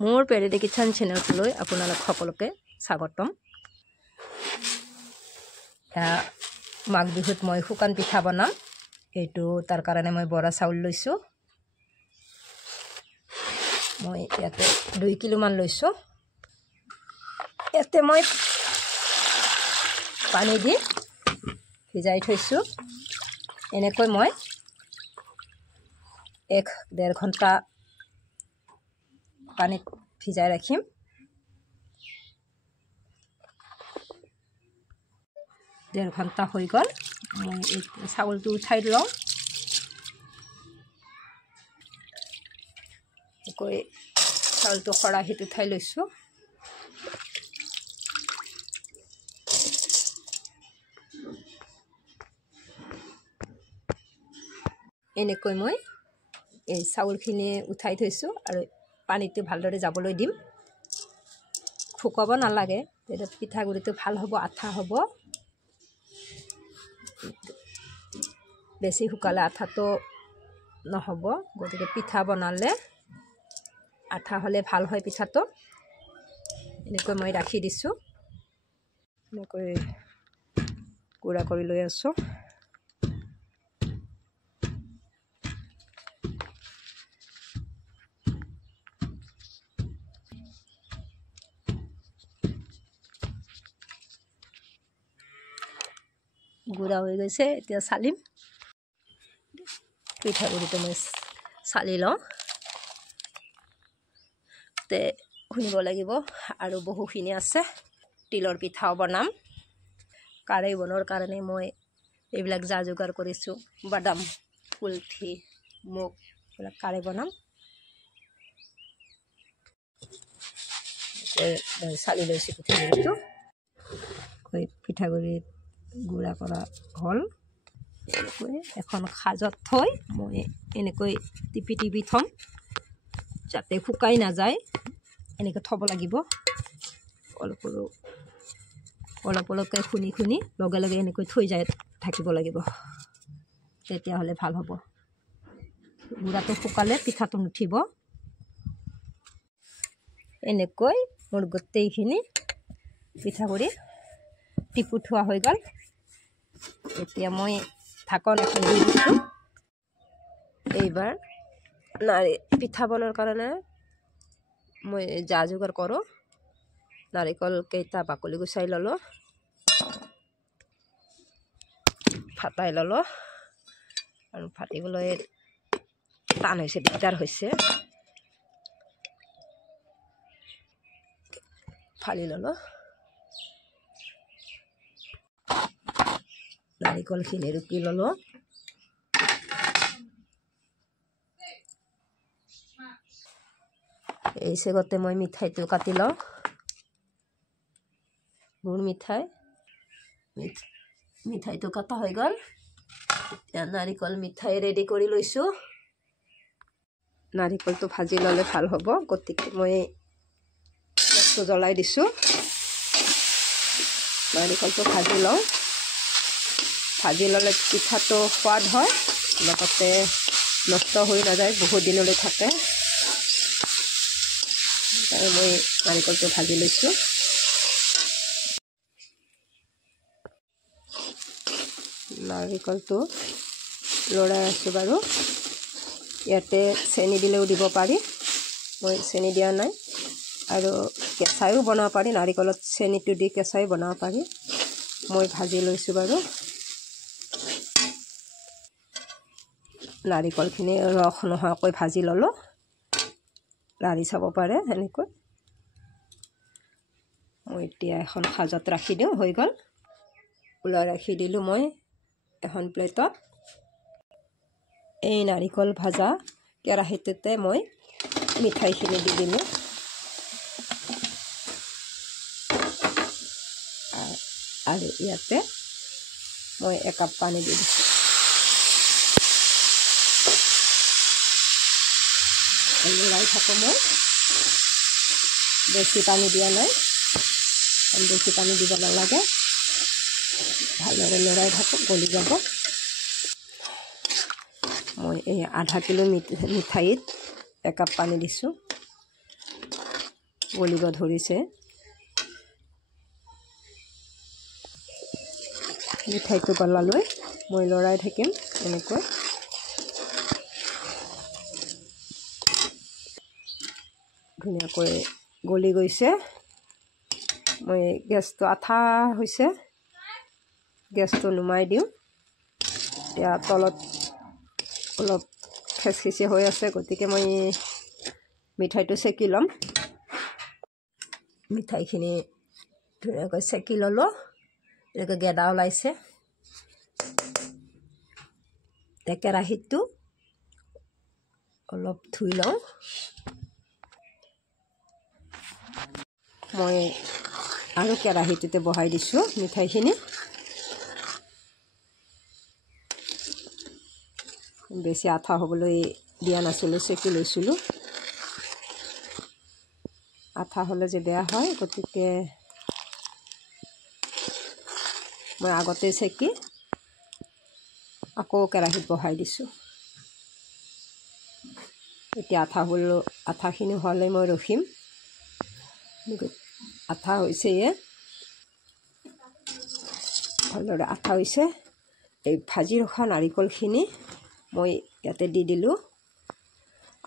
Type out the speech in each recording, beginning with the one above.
মোৰ পেৰেডি কিচেন চেনেলটোলৈ আপোনালোক সকলোকে স্বাগতম। মাঘ বিহুত মই শুকান পিঠা বনাম। এইটো তাৰ কাৰণে মই বৰা চাউল লৈছোঁ। মই ইয়াতে 2 কিলো মান লৈছোঁ। ইয়াতে মই পানী দি ভিজাই থৈছোঁ। এনেকৈ মই 1-1.5 ঘণ্টা পানীত ভিজাই ৰাখিম। ডেৰ ঘণ্টা হৈ গ'ল। মই এই চাউলটো উঠাই লওঁ। এনেকৈ চাউলটো খৰাহিত উঠাই লৈছোঁ। এনেকৈ মই এই চাউলখিনি উঠাই থৈছোঁ আৰু পানীটো ভালদৰে যাবলৈ দিম। শুকাব নালাগে, তেতিয়া পিঠাগুড়িটো ভাল হ'ব, আঠা হ'ব। বেছি শুকালে আঠাটো নহ'ব, গতিকে পিঠা বনালে আঠা হ'লে ভাল হয় পিঠাটো। এনেকৈ মই ৰাখি দিছোঁ। এনেকৈ গুড়া কৰি লৈ আছোঁ। গুড়া হৈ গৈছে, এতিয়া চালিম। পিঠাগুড়িটো মই চালি লওঁ। শুনিব লাগিব আৰু বহুখিনি আছে। তিলৰ পিঠাও বনাম। কাৰাই বনোৱাৰ কাৰণে মই এইবিলাক যা যোগাৰ কৰিছোঁ। বাদাম, কুলঠি, মুগ এইবিলাক কাৰাই বনাম। চালি লৈছোঁ পিঠাগুড়িটো। পিঠাগুড়ি গুড়া কৰা হ'ল। এনেকৈ এখন সাজত থৈ মই এনেকৈ টিপি টিপি থ'ম, যাতে শুকাই নাযায়। এনেকৈ থ'ব লাগিব। অলপ অলপকৈ খুনি লগে লগে এনেকৈ থৈ থাকিব লাগিব, তেতিয়াহ'লে ভাল হ'ব। গুড়াটো শুকালে পিঠাটো নুঠিব। এনেকৈ মোৰ গোটেইখিনি পিঠাগুড়ি টিপু থোৱা হৈ গ'ল। এতিয়া মই ঢাকন এখন দি দিছোঁ। এইবাৰ পিঠা বনোৱাৰ কাৰণে মই যা যোগাৰ কৰোঁ। নাৰিকল কেইটা বাকলি গুচাই ল'লোঁ, ফাটাই ল'লোঁ আৰু ফাটিবলৈ টান হৈছে, দিগদাৰ হৈছে। ফালি ল'লোঁ। নাৰিকলখিনি ৰুকি ল'লোঁ। এই চেগতে মই মিঠাইটো কাটি লওঁ। গুড় মিঠাইটো কটা হৈ গ'ল। এতিয়া নাৰিকল মিঠাই ৰেডি কৰি লৈছোঁ। নাৰিকলটো ভাজি ল'লে ভাল হ'ব, গতিকে মই গেছটো জ্বলাই দিছোঁ। নাৰিকলটো ভাজি লওঁ। ভাজি ল'লে পিঠাটো সোৱাদ হয়, লগতে নষ্ট হৈ নাযায়, বহুত দিনলৈ থাকে। মই নাৰিকলটো ভাজি লৈছোঁ। নাৰিকলটো লৰাই আছোঁ বাৰু। ইয়াতে চেনি দিলেও দিব পাৰি, মই চেনি দিয়া নাই। আৰু কেঁচাইও বনাব পাৰি, নাৰিকলত চেনিটো দি কেঁচাই বনাব পাৰি। মই ভাজি লৈছোঁ বাৰু। নাৰিকলখিনি ৰস নোহোৱাকৈ ভাজি ল'লোঁ। লাৰি চাব পাৰে এনেকৈ। মই এতিয়া এখন সাজত ৰাখি দিওঁ, হৈ গ'ল। ওলাই ৰাখি দিলোঁ মই এখন প্লেটত। এই নাৰিকল ভাজা কেৰাহীটোতে মই মিঠাইখিনি দি দিলোঁ। আৰু ইয়াতে মই 1 কাপ পানী দি দিছোঁ। লৰাই থাকোঁ মই। বেছি পানী দিয়া নাই, বেছি পানী দিব নালাগে। ভালদৰে লৰাই থাকোঁ, গলি যাব। মই এই 1/2 কিলো মিঠাইত 1 কাপ পানী দিছোঁ। গলিব ধৰিছে মিঠাইটো গলালৈ মই লৰাই থাকিম এনেকৈ ধুনীয়াকৈ গলি গৈছে মই গেছটো আঠা হৈছে গেছটো নুমাই দিওঁ এতিয়া তলত অলপ খেচখেচি হৈ আছে গতিকে মই মিঠাইটো চেকি ল'ম মিঠাইখিনি ধুনীয়াকৈ চেকি ল'লোঁ এনেকৈ গেদা ওলাইছে কেৰাহীটো অলপ ধুই লওঁ মই আৰু কেৰাহীটোতে বহাই দিছোঁ মিঠাইখিনি বেছি আঠা হ'বলৈ দিয়া নাছিলোঁ চেকি লৈছিলোঁ আঠা হ'লে যে বেয়া হয় গতিকে মই আগতে চেকি আকৌ কেৰাহীত বহাই দিছোঁ এতিয়া আঠাখিনি হ'লে মই ৰখিম আঠা হৈছে ভালদৰে আঠা হৈছে এই ভাজি ৰখা নাৰিকলখিনি মই ইয়াতে দি দিলোঁ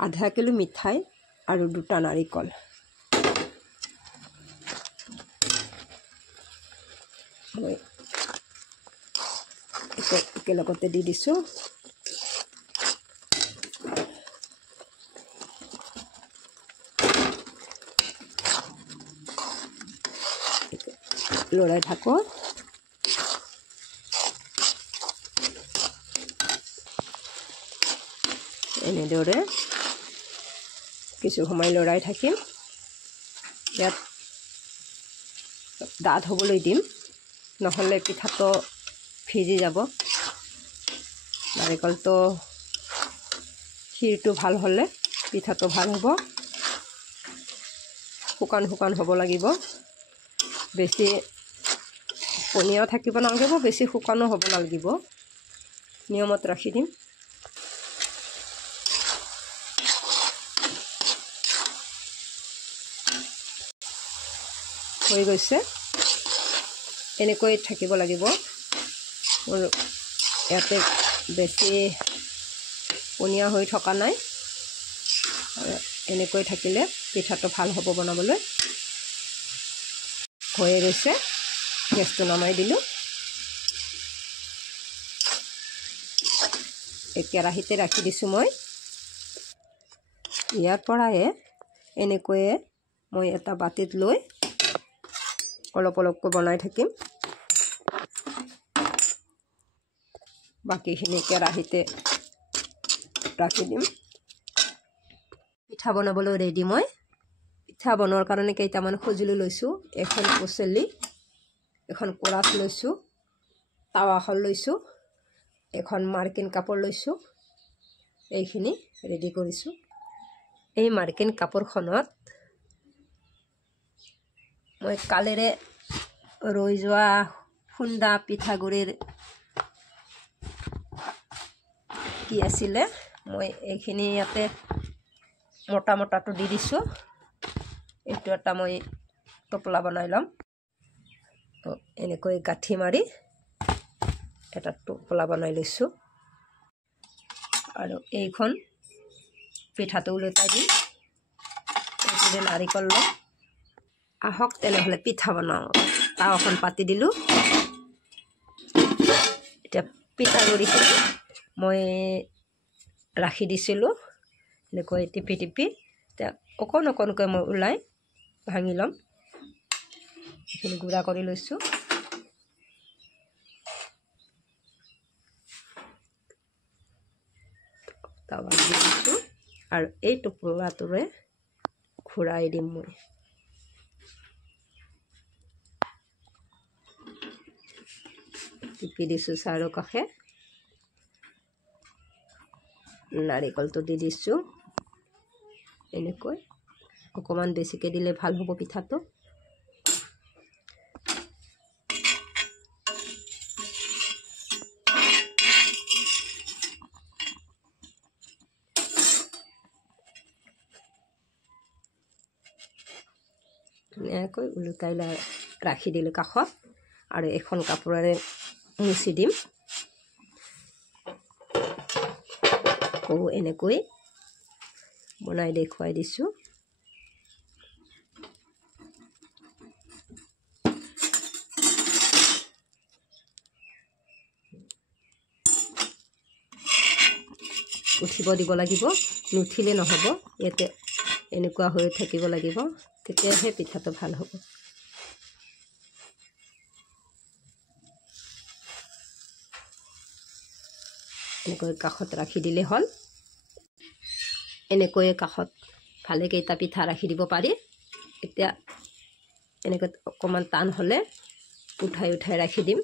আধা কিলো মিঠাই আৰু 2টা নাৰিকল মই একেলগতে দি দিছোঁ লৰাই থাকোঁ এনেদৰে কিছু সময় লৰাই থাকিম ইয়াত ডাঠ হ'বলৈ দিম নহ'লে পিঠাটো ভিজি যাব নাৰিকলটো ক্ষীৰটো ভাল হ'লে পিঠাটো ভাল হ'ব শুকান শুকান হ'ব লাগিব বেছি পনীয়াও থাকিব নালাগিব বেছি শুকানো হ'ব নালাগিব নিয়মত ৰাখি দিম হৈ গৈছে এনেকৈ থাকিব লাগিব মোৰ ইয়াতে বেছি পনীয়া হৈ থকা নাই এনেকৈ থাকিলে পিঠাটো ভাল হ'ব বনাবলৈ হৈয়ে গৈছে গেছটো নমাই দিলোঁ এই কেৰাহীতে ৰাখি দিছোঁ মই ইয়াৰ পৰাই এনেকৈয়ে মই এটা বাতিত লৈ অলপ অলপকৈ বনাই থাকিম বাকিখিনি কেৰাহীতে ৰাখি দিম পিঠা বনাবলৈ ৰেডি মই পিঠা বনোৱাৰ কাৰণে কেইটামান সঁজুলি লৈছোঁ এখন পচলি এখন কোৰাছ লৈছোঁ টাৱাখন লৈছোঁ এখন মাৰ্কিন কাপোৰ লৈছোঁ এইখিনি ৰেডি কৰিছোঁ এই মাৰ্কিন কাপোৰখনত মই কালেৰে ৰৈ যোৱা খুন্দা পিঠাগুড়িৰ কি আছিলে মই এইখিনি ইয়াতে মোটা মোটাটো দি দিছোঁ এইটো এটা মই টোপলা বনাই ল'ম এনেকৈ গাঁঠি মাৰি এটা টোপলা বনাই লৈছোঁ আৰু এইখন পিঠাটো ওলটাই দিম এইটোৰে নাৰিকল লওঁ আহক তেনেহ'লে পিঠা বনাওঁ টাৱাখন পাতি দিলোঁ এতিয়া পিঠাগুড়িখিনি মই ৰাখি দিছিলোঁ এনেকৈ টিপি টিপি এতিয়া অকণ অকণকৈ মই ওলাই ভাঙি ল'ম এইখিনি গুড়া কৰি লৈছোঁ টাৱাত দি দিছোঁ আৰু এই টোপোলাটোৰে ঘূৰাই দিম মই টিপি দিছোঁ চাৰিওকাষে নাৰিকলটো দি দিছোঁ এনেকৈ অকণমান বেছিকৈ দিলে ভাল হ'ব পিঠাটো ধুনীয়াকৈ ওলোটাই ৰাখি দিলোঁ কাষত আৰু এখন কাপোৰেৰে মুচি দিম। আকৌ এনেকৈ বনাই দেখুৱাই দিছোঁ। উঠিব দিব লাগিব, নুঠিলে নহ'ব। ইয়াতে এনেকুৱা হৈ থাকিব লাগিব, তেতিয়াহে পিঠাটো ভাল হ'ব। এনেকৈ কাষত ৰাখি দিলে হ'ল। এনেকৈয়ে কাষত ভালেকেইটা পিঠা ৰাখি দিব পাৰি। এতিয়া এনেকৈ অকণমান টান হ'লে উঠাই উঠাই ৰাখি দিম।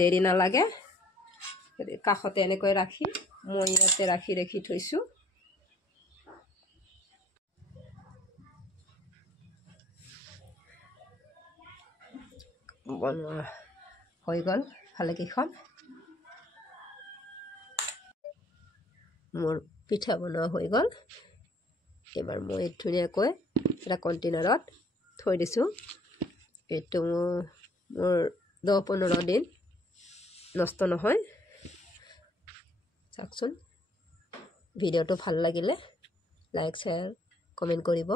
দেৰি নালাগে, কাষতে এনেকৈ ৰাখি মই ইয়াতে ৰাখি থৈছোঁ। বনোৱা হৈ গ'ল ভালেকেইখন। মোৰ পিঠা বনোৱা হৈ গ'ল। এইবাৰ মই ধুনীয়াকৈ এটা কণ্টেইনাৰত থৈ দিছোঁ। এইটো মোৰ 10-15 দিন নষ্ট নহয়। চাওকচোন, ভিডিঅ'টো ভাল লাগিলে লাইক, শ্বেয়াৰ, কমেণ্ট কৰিব।